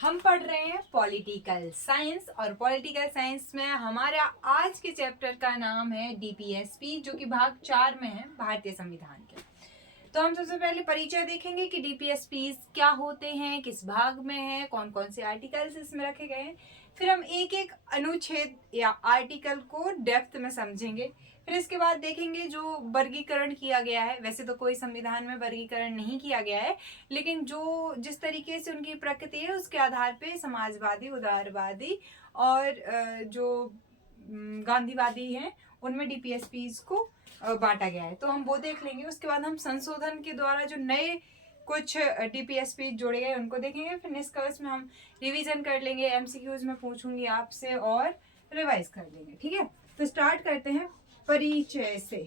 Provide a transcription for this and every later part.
हम पढ़ रहे हैं पॉलिटिकल साइंस और पॉलिटिकल साइंस में हमारा आज के चैप्टर का नाम है डीपीएसपी, जो कि भाग 4 में है, भारतीय संविधान के। तो हम सबसे पहले परिचय देखेंगे कि डीपीएसपी क्या होते हैं, किस भाग में है, कौन कौन से आर्टिकल्स इसमें रखे गए हैं। फिर हम एक एक अनुच्छेद या आर्टिकल को डेप्थ में समझेंगे। फिर इसके बाद देखेंगे जो वर्गीकरण किया गया है। वैसे तो कोई संविधान में वर्गीकरण नहीं किया गया है, लेकिन जो जिस तरीके से उनकी प्रकृति है उसके आधार पे समाजवादी, उदारवादी और जो गांधीवादी हैं उनमें डीपीएसपीज को बांटा गया है। तो हम वो देख लेंगे। उसके बाद हम संशोधन के द्वारा जो नए कुछ डीपीएसपी जोड़े गए उनको देखेंगे। फिर निष्कर्ष में हम रिवीजन कर लेंगे, एमसीक्यूज में पूछूंगी आपसे और रिवाइज कर लेंगे। ठीक है, तो स्टार्ट करते हैं परिचय से।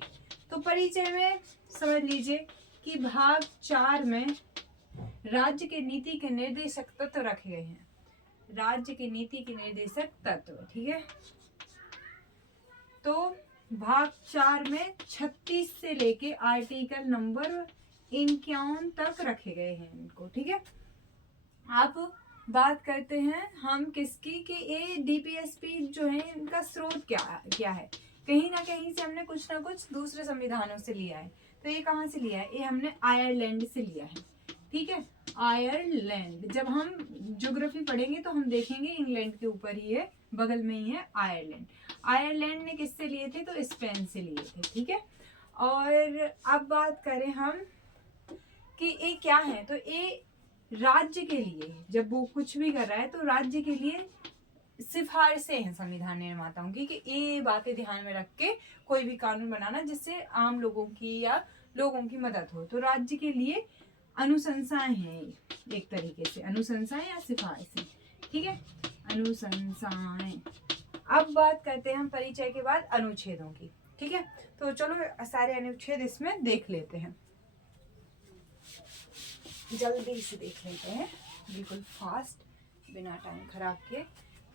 तो परिचय में समझ लीजिए कि भाग 4 में राज्य के नीति के निर्देशक तत्व रखे गए हैं। राज्य की नीति के निर्देशक तत्व, ठीक है। तो भाग 4 में 36 से लेके आर्टिकल नंबर 51 तक रखे गए हैं इनको, ठीक है। अब बात करते हैं हम किसकी कि ये डीपीएसपी जो है इनका स्रोत क्या है। कहीं ना कहीं से हमने कुछ ना कुछ दूसरे संविधानों से लिया है। तो ये कहाँ से लिया है? ये हमने आयरलैंड से लिया है, ठीक है। आयरलैंड, जब हम ज्योग्राफी पढ़ेंगे तो हम देखेंगे इंग्लैंड के ऊपर ही है, बगल में ही है आयरलैंड। आयरलैंड ने किससे लिए थे? तो स्पेन से लिए थे, ठीक है। और अब बात करें हम कि ये क्या है, तो ये राज्य के लिए जब वो कुछ भी कर रहा है तो राज्य के लिए सिफारिशें हैं संविधान निर्माताओं की कि ये बातें ध्यान में रख के कोई भी कानून बनाना जिससे आम लोगों की या लोगों की मदद हो। तो राज्य के लिए अनुशंसाएं हैं, एक तरीके से अनुशंसाएं या सिफारिशें, ठीक है, अनुशंसाएं। अब बात करते हैं हम परिचय के बाद अनुच्छेदों की, ठीक है। तो चलो सारे अनुच्छेद इसमें देख लेते हैं, जल्दी से देख लेते हैं, बिल्कुल फास्ट, बिना टाइम खराब किए।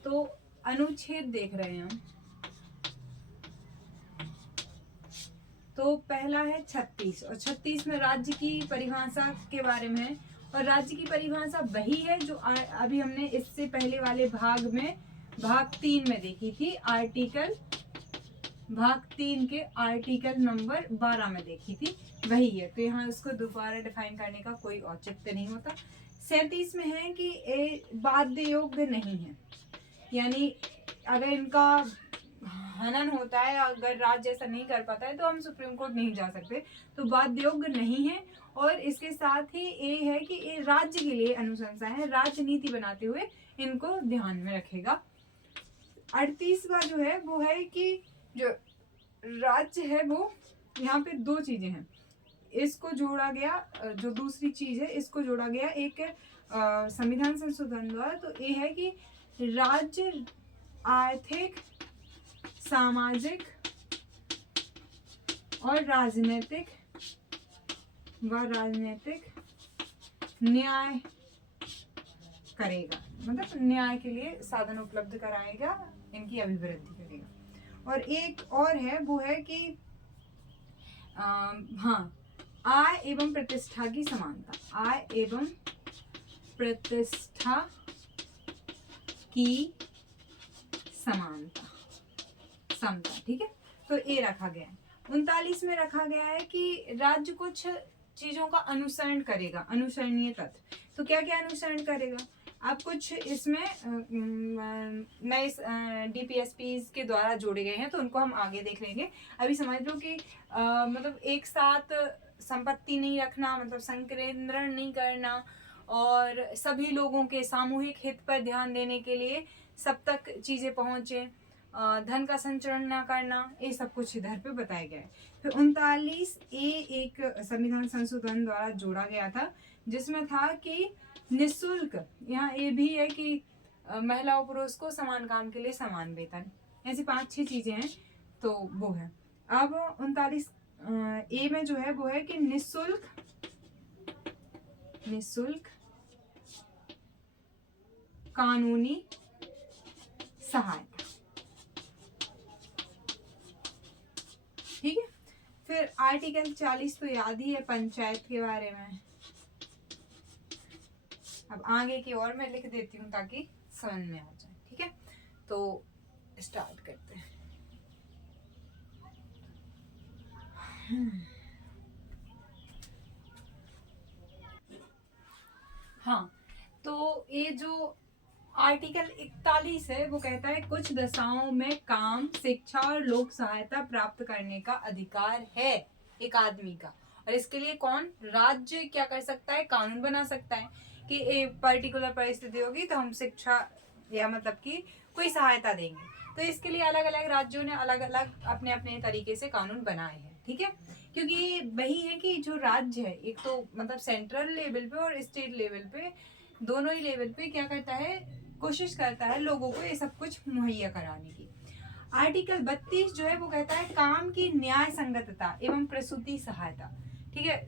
तो अनुच्छेद देख रहे हैं हम। तो पहला है 36, और 36 में राज्य की परिभाषा के बारे में है। और राज्य की परिभाषा वही है जो अभी हमने इससे पहले वाले भाग में भाग 3 में देखी थी, भाग 3 के आर्टिकल नंबर 12 में देखी थी, वही है। तो यहाँ उसको दोबारा डिफाइन करने का कोई औचित्य नहीं होता। 37 में है कि ये बाध्य योग्य नहीं है, यानी अगर इनका हनन होता है, अगर राज्य ऐसा नहीं कर पाता है तो हम सुप्रीम कोर्ट नहीं जा सकते, तो बाध्य योग्य नहीं है। और इसके साथ ही ये है कि ये राज्य के लिए अनुशंसा है, राजनीति बनाते हुए इनको ध्यान में रखेगा। 38वां जो है वो है कि जो राज्य है वो, यहाँ पे दो चीजें हैं, इसको जोड़ा गया, जो दूसरी चीज है इसको जोड़ा गया एक संविधान संशोधन द्वारा। तो ये है कि राज्य आर्थिक, सामाजिक और राजनीतिक न्याय करेगा, मतलब न्याय के लिए साधन उपलब्ध कराएगा, इनकी अभिवृद्धि करेगा। और एक और है वो है कि हाँ, आय एवं प्रतिष्ठा की समानता, आय एवं प्रतिष्ठा की समानता, समता, ठीक है। तो ये रखा गया है। 39 में रखा गया है कि राज्य कुछ चीजों का अनुसरण करेगा, अनुसरणीय तत्व। तो क्या क्या अनुसरण करेगा? अब कुछ इसमें नए डीपीएसपी के द्वारा जोड़े गए हैं, तो उनको हम आगे देख लेंगे। अभी समझ लो कि मतलब एक साथ संपत्ति नहीं रखना, मतलब संकेंद्रण नहीं करना, और सभी लोगों के सामूहिक हित पर ध्यान देने के लिए सब तक चीजें पहुंचे, धन का संचरण न करना, ये सब कुछ इधर पे बताया गया है। फिर 39 एक संविधान संशोधन द्वारा जोड़ा गया था, जिसमें था कि निःशुल्क, यहाँ ये भी है कि महिला और पुरुष को समान काम के लिए समान वेतन, ऐसी 5-6 चीजें हैं, तो वो है। अब 39 ए में जो है वो है कि निःशुल्क कानूनी सहायता, ठीक है। फिर आर्टिकल 40 तो याद ही है, पंचायत के बारे में। अब अब आगे की ओर मैं लिख देती हूँ ताकि समझ में आ जाए, ठीक है। तो स्टार्ट करते हैं। हाँ, तो ये जो आर्टिकल 41 है वो कहता है कुछ दशाओं में काम, शिक्षा और लोक सहायता प्राप्त करने का अधिकार है एक आदमी का। और इसके लिए कौन, राज्य क्या कर सकता है, कानून बना सकता है कि एक पर्टिकुलर परिस्थिति होगी तो हम शिक्षा या मतलब कि कोई सहायता देंगे। तो इसके लिए अलग अलग राज्यों ने अलग अलग अपने अपने तरीके से कानून बनाए हैं, ठीक है। क्योंकि वही है कि जो राज्य है, एक तो मतलब सेंट्रल लेवल पे और स्टेट लेवल पे, दोनों ही लेवल पे क्या करता है, कोशिश करता है लोगों को ये सब कुछ मुहैया कराने की। आर्टिकल 32 जो है वो कहता है काम की न्याय संगतता एवं प्रसूति सहायता, ठीक है।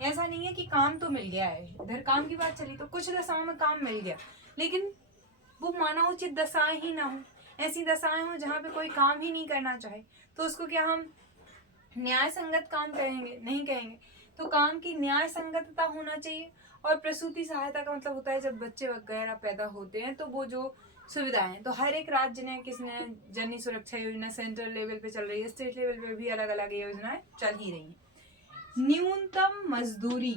ऐसा नहीं है कि काम तो मिल गया है, इधर काम की बात चली तो कुछ दशाओं में काम मिल गया, लेकिन वो मानवोचित दशाएं ही ना हो, ऐसी दशाएं हो जहाँ पे कोई काम ही नहीं करना चाहे, तो उसको क्या हम न्याय संगत काम कहेंगे, नहीं कहेंगे। तो काम की न्याय संगतता होना चाहिए। और प्रसूति सहायता का मतलब होता है जब बच्चे वगैरह पैदा होते हैं तो वो जो सुविधाएं, तो हर एक राज्य ने, किसने, जननी सुरक्षा योजना सेंट्रल लेवल पे चल रही है, स्टेट लेवल पे भी अलग अलग योजनाएं चल ही रही हैं। न्यूनतम मजदूरी,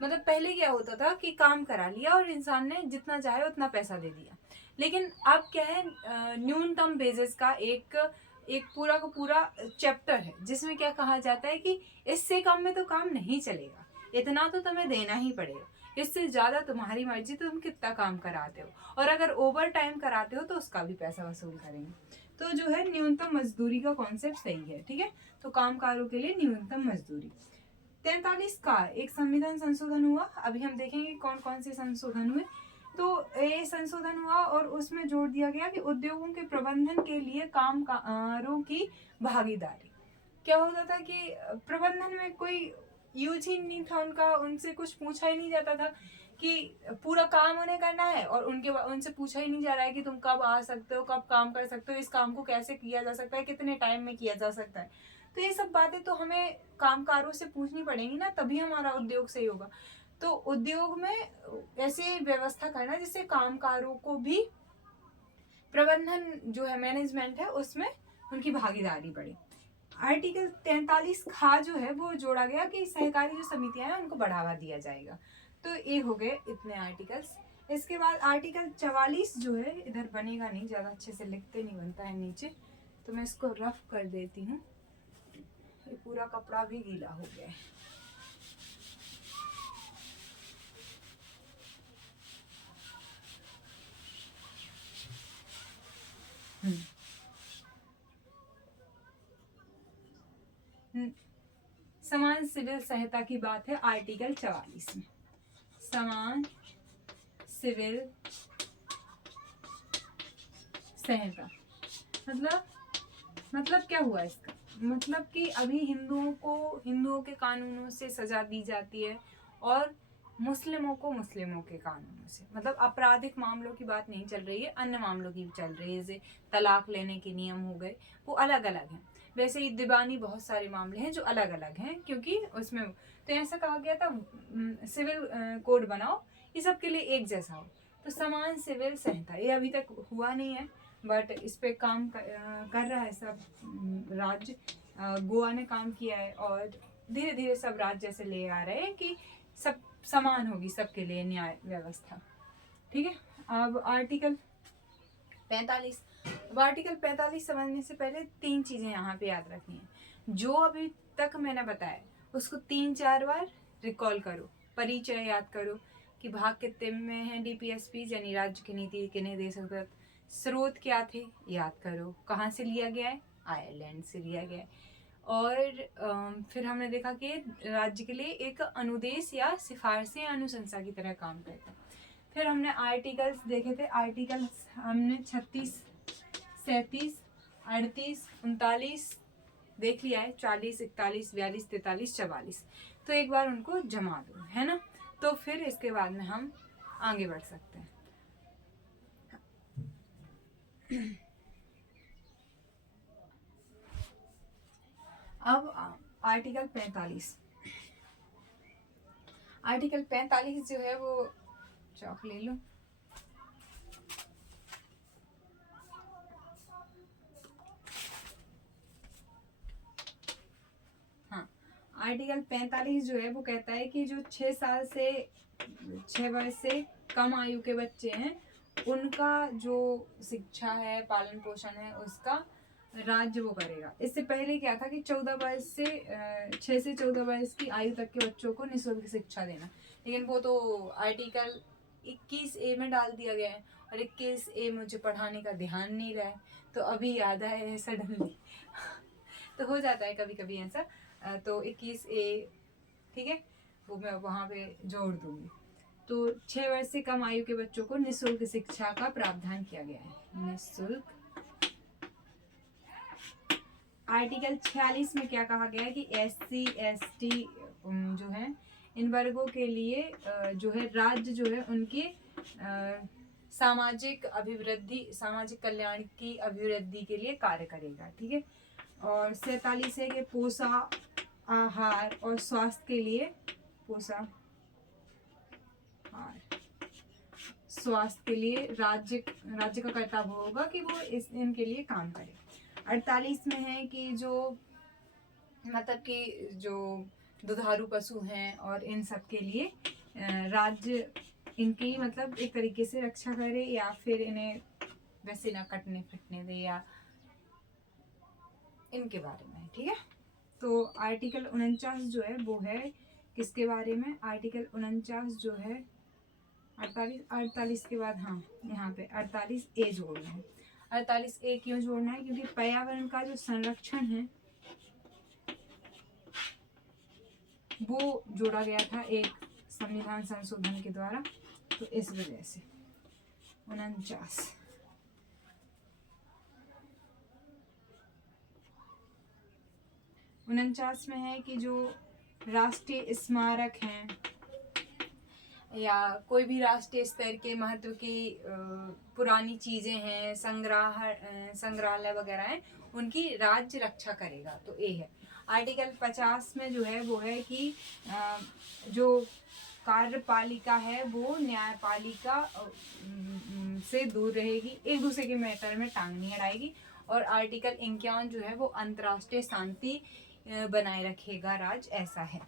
मतलब पहले क्या होता था कि काम करा लिया और इंसान ने जितना चाहे उतना पैसा दे दिया, लेकिन अब क्या है, न्यूनतम बेसिस का एक पूरा का पूरा चैप्टर है जिसमें क्या कहा जाता है कि इससे कम में तो काम नहीं चलेगा, इतना तो तुम्हें देना ही पड़ेगा, इससे ज्यादा तुम्हारी मर्जी, तुम कितना काम कराते हो, और अगर ओवर टाइम कराते हो तो उसका भी पैसा वसूल करेंगे। तो जो है न्यूनतम मजदूरी का कॉन्सेप्ट सही है, ठीक है। तो कामकारों के लिए न्यूनतम मजदूरी। 43 का एक संविधान संशोधन हुआ, अभी हम देखेंगे कौन कौन से संशोधन हुए। तो ये संशोधन हुआ और उसमें जोड़ दिया गया कि उद्योगों के प्रबंधन के लिए कामगारों की भागीदारी। क्या होता था कि प्रबंधन में कोई यूज ही नहीं था उनका, उनसे कुछ पूछा ही नहीं जाता था कि पूरा काम उन्हें करना है, और उनसे पूछा ही नहीं जा रहा है कि तुम कब आ सकते हो, कब काम कर सकते हो, इस काम को कैसे किया जा सकता है, कितने टाइम में किया जा सकता है। तो ये सब बातें तो हमें कामकारों से पूछनी पड़ेंगी ना, तभी हमारा उद्योग सही होगा। तो उद्योग में ऐसे व्यवस्था करना जिससे कामकारों को भी प्रबंधन जो है, मैनेजमेंट है, उसमें उनकी भागीदारी बढ़े। आर्टिकल 43 खा जो है वो जोड़ा गया कि सहकारी जो समितियां हैं उनको बढ़ावा दिया जाएगा। तो ये हो गए इतने आर्टिकल्स। इसके बाद आर्टिकल 44 जो है, इधर बनेगा नहीं, ज़्यादा अच्छे से लिखते नहीं बनता है नीचे, तो मैं इसको रफ कर देती हूँ। ये पूरा कपड़ा भी गीला हो गया है। समान सिविल सहायता की बात है आर्टिकल 44 में। समान सिविल सहायता मतलब क्या हुआ इसका, मतलब कि अभी हिंदुओं के कानूनों से सजा दी जाती है और मुस्लिमों के कानूनों से, मतलब आपराधिक मामलों की बात नहीं चल रही है, अन्य मामलों की चल रही है, जैसे तलाक लेने के नियम हो गए, वो अलग अलग हैं। वैसे ही दीवानी बहुत सारे मामले हैं जो अलग अलग हैं, क्योंकि उसमें तो ऐसा कहा गया था सिविल कोड बनाओ, ये सब के लिए एक जैसा हो। तो समान सिविल संहिता ये अभी तक हुआ नहीं है, बट इस पे काम कर रहा है सब राज्य। गोवा ने काम किया है और धीरे धीरे सब राज्य ऐसे ले आ रहे हैं कि सब समान होगी सबके लिए न्याय व्यवस्था, ठीक है। अब आर्टिकल 45, अब आर्टिकल 45 समझने से पहले 3 चीजें यहाँ पे याद रखनी है। जो अभी तक मैंने बताया उसको 3-4 बार रिकॉल करो, परिचय याद करो कि भाग कितने में है डीपीएसपी, यानी राज्य की नीति के निर्देशक स्रोत क्या थे याद करो, कहाँ से लिया गया है, आयरलैंड से लिया गया है। और फिर हमने देखा कि राज्य के लिए एक अनुदेश या सिफारिशें अनुशंसा की तरह काम करता है। फिर हमने आर्टिकल्स देखे थे, आर्टिकल्स हमने 36, 37, 38, 39 देख लिया है, 40, 41, 42, 43, 44। तो एक बार उनको जमा दो, है ना, तो फिर इसके बाद में हम आगे बढ़ सकते हैं। अब आर्टिकल 45 जो है वो चौक ले लो। हाँ, आर्टिकल 45 जो है वो कहता है कि जो 6 वर्ष से कम आयु के बच्चे हैं उनका जो शिक्षा है, पालन पोषण है, उसका राज्य वो करेगा। इससे पहले क्या था कि 6 से 14 वर्ष की आयु तक के बच्चों को निःशुल्क शिक्षा देना, लेकिन वो तो आर्टिकल 21A में डाल दिया गया है। और 21A मुझे पढ़ाने का ध्यान नहीं रहा है, तो अभी याद आया है सडनली तो हो जाता है कभी कभी ऐसा। तो 21A ठीक है, वो मैं वहाँ पे जोड़ दूंगी। तो 6 वर्ष से कम आयु के बच्चों को निःशुल्क शिक्षा का प्रावधान किया गया है। निःशुल्क। आर्टिकल 46 में क्या कहा गया है कि SC ST जो है इन वर्गों के लिए जो है राज्य जो है उनके सामाजिक कल्याण की अभिवृद्धि के लिए कार्य करेगा। ठीक है। और 47 है कि पोषण, आहार और स्वास्थ्य के लिए राज्य का कर्तव्य होगा कि वो इनके लिए काम करे। 48 में है कि जो मतलब कि जो दुधारू पशु हैं और इन सब के लिए राज्य इनकी मतलब एक तरीके से रक्षा करे, या फिर इन्हें वैसे ना कटने फटने दे, या इनके बारे में। ठीक है। तो आर्टिकल 49 जो है वो है किसके बारे में? आर्टिकल 49 जो है 48 के बाद हाँ यहाँ पे 48A जोड़ना है। 48A क्यों जोड़ना है? क्योंकि पर्यावरण का जो संरक्षण है वो जोड़ा गया था एक संविधान संशोधन के द्वारा, तो इस वजह से 49 में है कि जो राष्ट्रीय स्मारक हैं या कोई भी राष्ट्रीय स्तर के महत्व की पुरानी चीजें हैं, संग्रहालय वगैरह हैं, उनकी राज्य रक्षा करेगा, तो ये है। आर्टिकल 50 में जो है वो है कि जो कार्यपालिका है वो न्यायपालिका से दूर रहेगी, एक दूसरे के मैटर में टांग नहीं अड़ाएगी। और आर्टिकल 51 जो है वो अंतर्राष्ट्रीय शांति बनाए रखेगा राज्य, ऐसा है।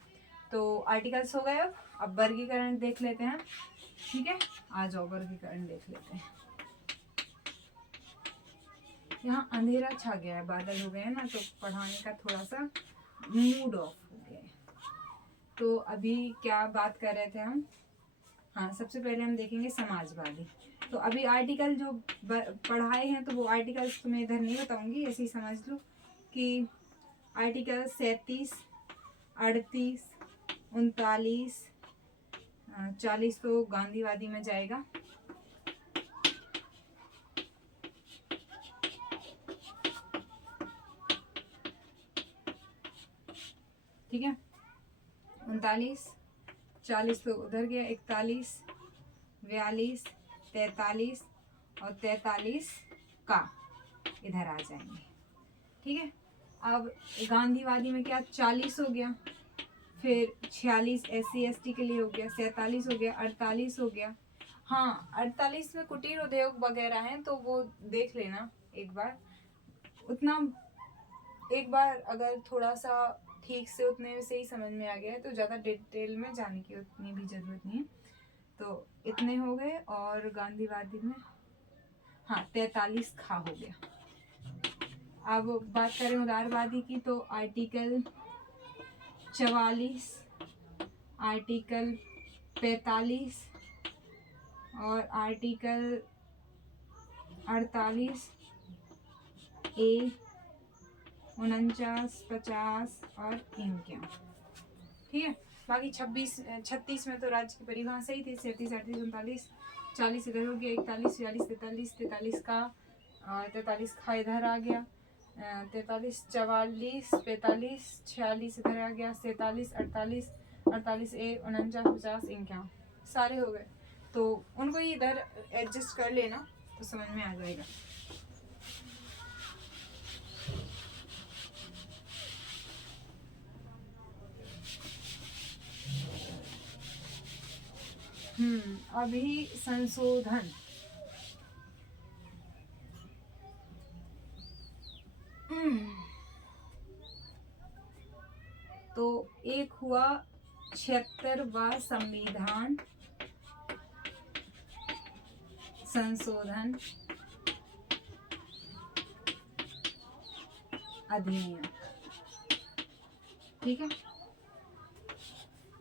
तो आर्टिकल्स हो गए। अब वर्गीकरण देख लेते हैं। ठीक है, आ जाओ वर्गीकरण देख लेते हैं। यहाँ अंधेरा छा गया है, बादल हो गए हैं ना, तो पढ़ाने का थोड़ा सा मूड ऑफ हो गया है। तो अभी क्या बात कर रहे थे हम? हाँ, सबसे पहले हम देखेंगे समाजवादी। तो अभी आर्टिकल जो पढ़ाए हैं तो वो आर्टिकल्स तुम्हें इधर नहीं बताऊंगी, ऐसे ही समझ लो कि आर्टिकल 37, 38, 39, 40 तो गांधीवादी में जाएगा। ठीक है, 39, 40 तो उधर गया, 41, 42, 43 और 43 का इधर आ जाएंगे। ठीक है। अब गांधीवादी में क्या 40 हो गया, फिर 46 SC ST के लिए हो गया, 47 हो गया, 48 हो गया। हाँ, 48 में कुटीर उद्योग वगैरह हैं, तो वो देख लेना एक बार। उतना एक बार अगर थोड़ा सा ठीक से उतने से ही समझ में आ गया है तो ज़्यादा डिटेल में जाने की उतनी भी ज़रूरत नहीं है। तो इतने हो गए। और गांधीवादी में हाँ 43 खा हो गया। अब बात करें उदारवादी की, तो आर्टिकल 44, आर्टिकल 45 और आर्टिकल 48A, 49, 50 और 51। ठीक है। बाकी 36 में तो राज्य की परिभाषा ही थी। 37, 38, 39, 40 इधर हो गया, 41, 42, 43, 43 का 43 का इधर आ गया, 43, 44, 45, 46 इधर आ गया, 47, 48, 48A, 49, 50, 51 सारे हो गए। तो उनको ही इधर एडजस्ट कर लेना तो समझ में आ जाएगा। अभी संशोधन तो एक हुआ 76वां संविधान संशोधन अधिनियम, ठीक है।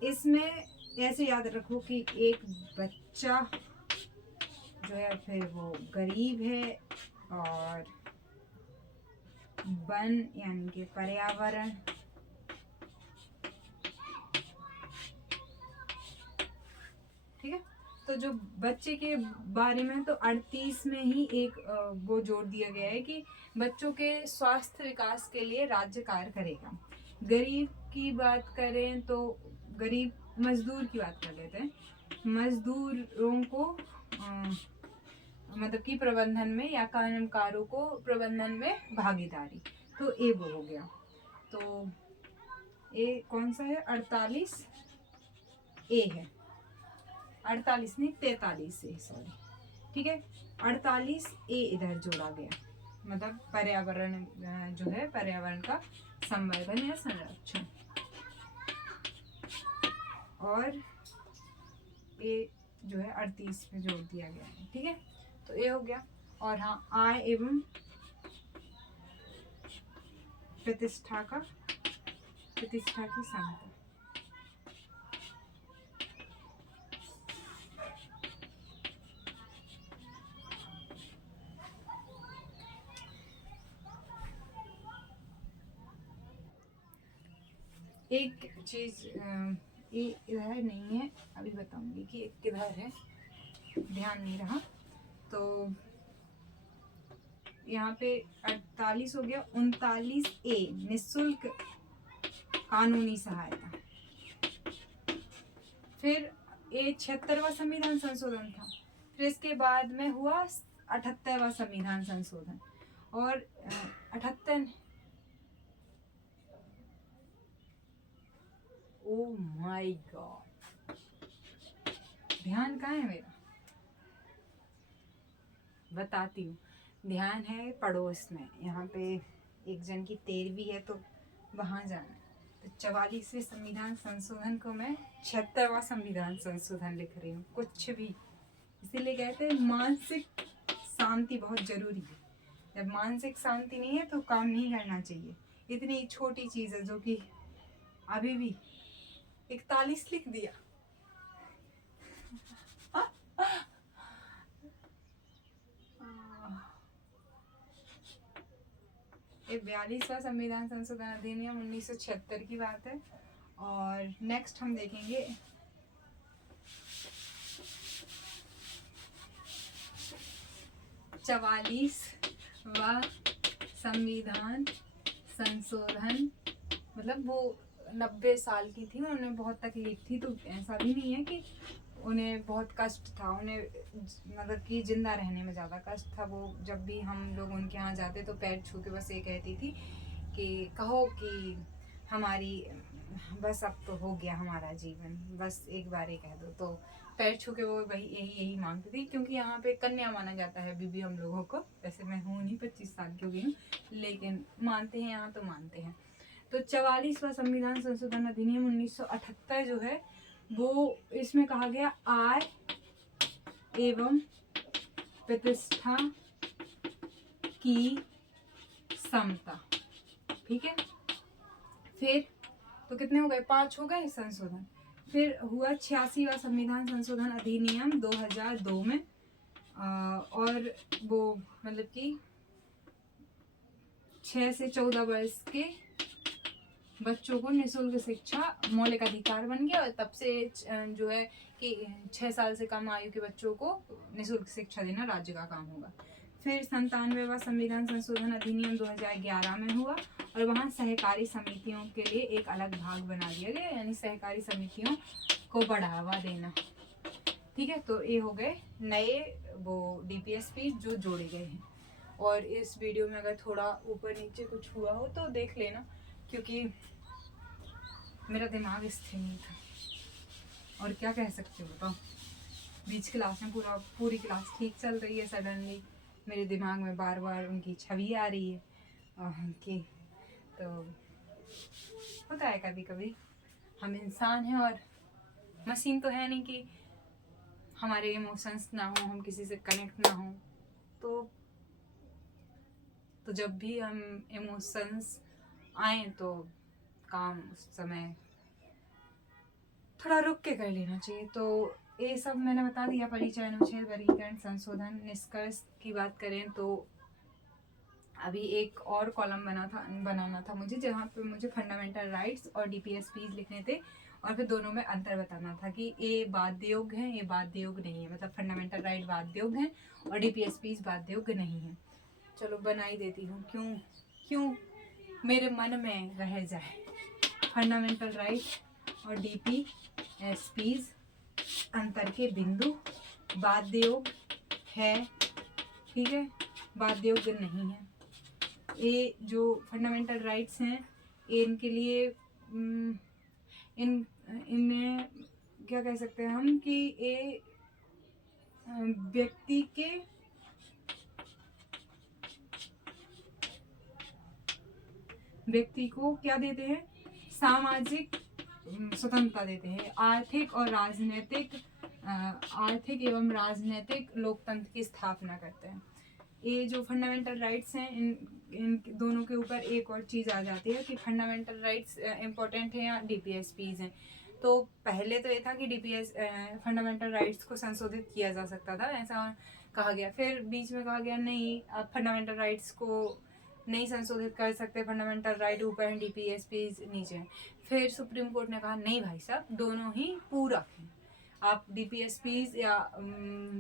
इसमें ऐसे याद रखो कि एक बच्चा जो है फिर वो गरीब है, और वन यानी कि पर्यावरण, ठीक है। तो जो बच्चे के बारे में तो 38 में ही एक वो जोड़ दिया गया है कि बच्चों के स्वास्थ्य विकास के लिए राज्य कार्य करेगा। गरीब की बात करें तो गरीब मजदूर की बात कर लेते हैं। मजदूरों को मतलब कि प्रबंधन में या कामगारों को प्रबंधन में भागीदारी, तो ये वो हो गया। तो ये कौन सा है? 48 ए है, 48 नहीं 43 है, सॉरी, ठीक है। 48 ए इधर जोड़ा गया, मतलब पर्यावरण जो है पर्यावरण का संवर्धन या संरक्षण, और ये जो है 38 में जोड़ दिया गया है, ठीक है। तो ये हो गया। और हाँ, आय एवं प्रतिष्ठा की समता, एक चीज ये इधर नहीं है, अभी बताऊंगी कि एक किधर है, ध्यान नहीं रहा। तो यहाँ पे 48 हो गया। 39 ए निःशुल्क कानूनी सहायता। फिर ये 76वां संविधान संशोधन था। फिर इसके बाद में हुआ 78वां संविधान संशोधन, और 78, ओ माय गॉड, ध्यान कहाँ है मेरा, बताती हूँ। ध्यान है पड़ोस में, यहाँ पे एक जन की 13वीं है तो वहाँ जाना है। तो 44वें संविधान संशोधन को मैं 76वां संविधान संशोधन लिख रही हूँ, कुछ भी। इसीलिए कहते हैं मानसिक शांति बहुत जरूरी है। जब मानसिक शांति नहीं है तो काम नहीं करना चाहिए। इतनी छोटी चीज़ है जो कि अभी भी 41 लिख दिया। ये 42वां संविधान संशोधन अधिनियम 1976 की बात है। और नेक्स्ट हम देखेंगे 44वां संविधान संशोधन, मतलब वो 90 साल की थी, उन्हें बहुत तकलीफ थी। तो ऐसा भी नहीं है कि उन्हें बहुत कष्ट था, उन्हें मतलब कि जिंदा रहने में ज़्यादा कष्ट था। वो जब भी हम लोग उनके यहाँ जाते तो पैर छू के बस ये कहती थी कि कहो कि हमारी बस अब तो हो गया हमारा जीवन, बस एक बार ही कह दो। तो पैर छू के वो वही यही मांगती थी, क्योंकि यहाँ पे कन्या माना जाता है बीबी हम लोगों को। वैसे मैं हूँ नहीं, 25 साल की हो गई हूँ, लेकिन मानते हैं यहाँ, तो मानते हैं। तो 44वां संविधान संशोधन अधिनियम 1978 जो है वो, इसमें कहा गया आय एवं प्रतिष्ठा की समता, ठीक है। फिर तो कितने हो गए? 5 हो गए संशोधन। फिर हुआ 86वां संविधान संशोधन अधिनियम 2002 में, और वो मतलब कि 6 से 14 वर्ष के बच्चों को निःशुल्क शिक्षा मौलिक अधिकार बन गया। और तब से जो है कि 6 साल से कम आयु के बच्चों को निःशुल्क शिक्षा देना राज्य का काम होगा। फिर 97वां संविधान संशोधन अधिनियम 2011 में हुआ, और वहाँ सहकारी समितियों के लिए एक अलग भाग बना दिया गया, यानी सहकारी समितियों को बढ़ावा देना, ठीक है। तो ये हो गए नए वो डीपीएसपी जो जोड़े गए हैं। और इस वीडियो में अगर थोड़ा ऊपर नीचे कुछ हुआ हो तो देख लेना, क्योंकि मेरा दिमाग स्थिर नहीं था, और क्या कह सकते हो बताओ। बीच क्लास में पूरी क्लास ठीक चल रही है, सडनली मेरे दिमाग में बार बार उनकी छवि आ रही है और उनकी, तो होता है कभी कभी, हम इंसान हैं और मशीन तो है नहीं कि हमारे इमोशंस ना हो, हम किसी से कनेक्ट ना हो। तो जब भी हम इमोशंस आए तो काम उस समय थोड़ा रुक के कर लेना चाहिए। तो ये सब मैंने बता दिया, परिचय, अनुच्छेद, वर्गीकरण, संशोधन। निष्कर्ष की बात करें तो अभी एक और कॉलम बनाना था मुझे, जहाँ पे मुझे फंडामेंटल राइट्स और डीपीएसपीज लिखने थे और फिर दोनों में अंतर बताना था कि ये बाध्य योग्य है, ये बाध्य योग्य नहीं है। मतलब फंडामेंटल राइट बाध्य योग्य है और डीपीएसपीज बाध्य योग्य नहीं है। चलो बना ही देती हूँ, क्यों मेरे मन में रह जाए। फंडामेंटल राइट और डीपीएसपीज अंतर के बिंदु, बाध्य योग्य है, ठीक है, बाध्य योग्य नहीं है। ये जो फंडामेंटल राइट्स हैं, इनके लिए इन्हें क्या कह सकते हैं हम कि ये व्यक्ति को क्या देते हैं, सामाजिक स्वतंत्रता देते हैं, आर्थिक एवं राजनीतिक लोकतंत्र की स्थापना करते हैं। ये जो फंडामेंटल राइट्स हैं, इन दोनों के ऊपर एक और चीज़ आ जाती है कि फंडामेंटल राइट्स इम्पोर्टेंट है या डीपीएसपीज हैं। तो पहले तो ये था कि फंडामेंटल राइट्स को संशोधित किया जा सकता था, ऐसा कहा गया। फिर बीच में कहा गया नहीं, अब फंडामेंटल राइट्स को नहीं संशोधित कर सकते, फंडामेंटल राइट ऊपर हैं, डीपीएसपीज नीचे हैं। फिर सुप्रीम कोर्ट ने कहा नहीं भाई साहब, दोनों ही पूरक हैं, आप डीपीएसपीज या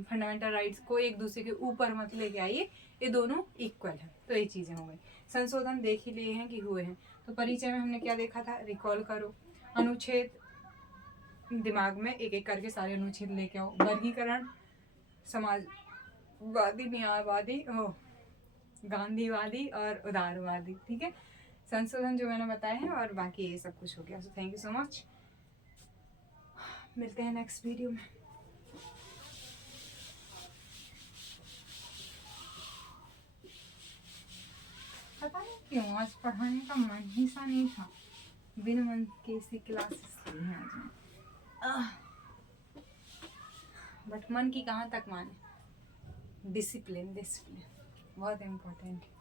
फंडामेंटल राइट्स को एक दूसरे के ऊपर मत लेके आइए, ये दोनों इक्वल हैं। तो ये चीज़ें हो गई। संशोधन देख ही लिए हैं कि हुए हैं। तो परिचय में हमने क्या देखा था, रिकॉल करो। अनुच्छेद दिमाग में एक एक करके सारे अनुच्छेद लेके आओ। वर्गीकरण, समाजवादी, न्यायवादी, गांधीवादी और उदारवादी, ठीक है। संशोधन जो मैंने बताया है और बाकी ये सब कुछ हो गया। So thank you so much, मिलते हैं नेक्स्ट वीडियो में। पता नहीं क्यों आज पढ़ाने का मन ही सा नहीं था, बिन मन के सी क्लासेस ली हैं आज। बट मन की कहाँ तक माने, डिसिप्लिन बहुत इम्पोर्टेंट है।